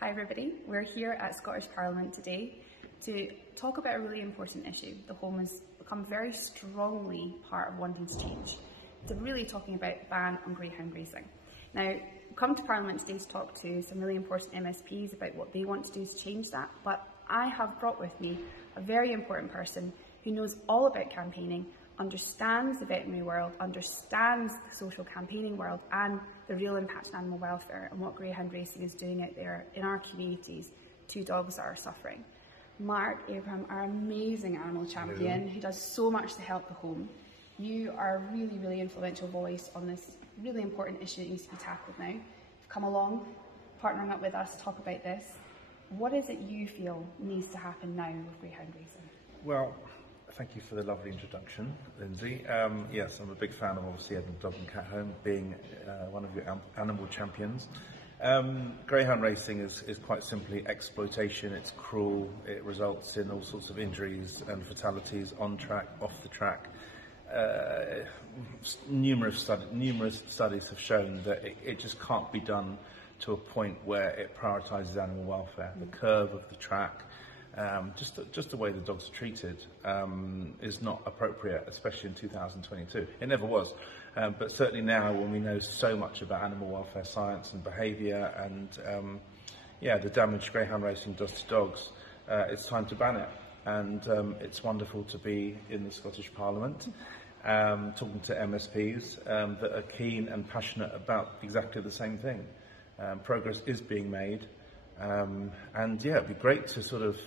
Hi everybody, we're here at Scottish Parliament today to talk about a really important issue. The home has become very strongly part of wanting to change. They're really talking about ban on greyhound racing. Now, come to Parliament today to talk to some really important MSPs about what they want to do to change that, but I have brought with me a very important person who knows all about campaigning, understands the veterinary world, understands the social campaigning world and the real impact on animal welfare and what greyhound racing is doing out there in our communities to dogs that are suffering. Marc Abraham, our amazing animal champion who does so much to help the home. You are a really, really influential voice on this really important issue that needs to be tackled now. You've come along, partnering up with us to talk about this. What is it you feel needs to happen now with greyhound racing? Well, thank you for the lovely introduction, Lindsay. Yes, I'm a big fan of obviously Edinburgh Dog and Cat Home being one of your animal champions. Greyhound racing is quite simply exploitation. It's cruel. It results in all sorts of injuries and fatalities on track, off the track. Numerous studies have shown that it just can't be done to a point where it prioritises animal welfare. The curve of the track, just the way the dogs are treated is not appropriate, especially in 2022. It never was, but certainly now when we know so much about animal welfare science and behaviour and the damage greyhound racing does to dogs, it's time to ban it. And it's wonderful to be in the Scottish Parliament talking to MSPs that are keen and passionate about exactly the same thing. Progress is being made, and yeah, it'd be great to sort of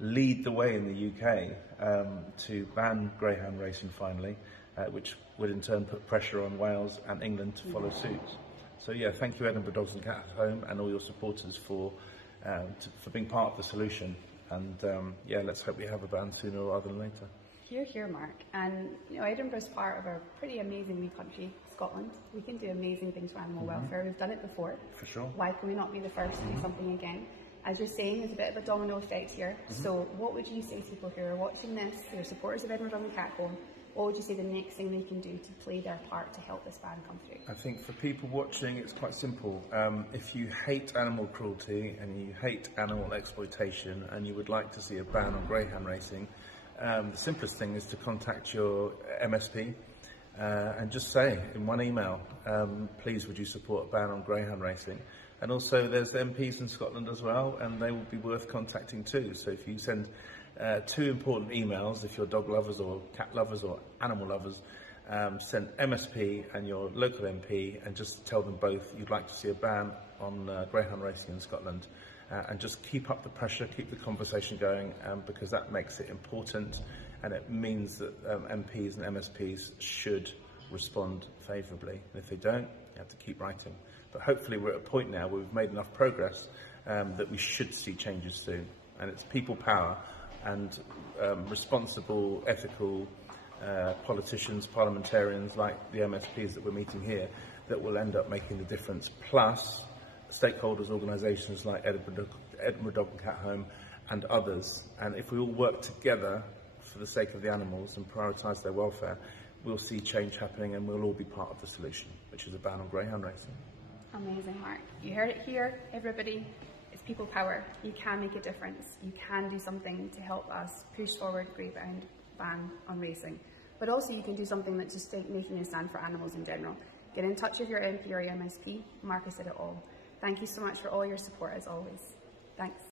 lead the way in the UK to ban greyhound racing finally, which would in turn put pressure on Wales and England to follow suit. So yeah, thank you Edinburgh Dogs and Cat Home and all your supporters for being part of the solution. And yeah, let's hope we have a ban sooner rather than later. Hear, hear, Marc. And you know, Edinburgh is part of a pretty amazing wee country, Scotland. We can do amazing things for animal welfare. We've done it before. For sure. Why can we not be the first to do something again? As you're saying, there's a bit of a domino effect here. So what would you say to people who are watching this, who are supporters of Edinburgh Dog and Cat Home? What would you say the next thing they can do to play their part to help this ban come through? I think for people watching, it's quite simple. If you hate animal cruelty and you hate animal exploitation and you would like to see a ban on greyhound racing, the simplest thing is to contact your MSP and just say in one email, please would you support a ban on greyhound racing? And also there's MPs in Scotland as well, and they will be worth contacting too. So if you send two important emails, if you're dog lovers or cat lovers or animal lovers, send MSP and your local MP and just tell them both you'd like to see a ban on greyhound racing in Scotland. And just keep up the pressure, keep the conversation going, because that makes it important, and it means that MPs and MSPs should respond favourably. And if they don't, you have to keep writing. But hopefully we're at a point now where we've made enough progress that we should see changes soon. And it's people power and responsible, ethical politicians, parliamentarians like the MSPs that we're meeting here that will end up making the difference. Plus, stakeholders, organisations like Edinburgh Dog and Cat Home and others. And if we all work together for the sake of the animals and prioritise their welfare, we'll see change happening and we'll all be part of the solution, which is a ban on greyhound racing. Amazing, Marc. You heard it here, everybody. It's people power. You can make a difference. You can do something to help us push forward greyhound ban on racing. But also you can do something that's just making a stand for animals in general. Get in touch with your MP or your MSP. Marc has said it all. Thank you so much for all your support as always. Thanks.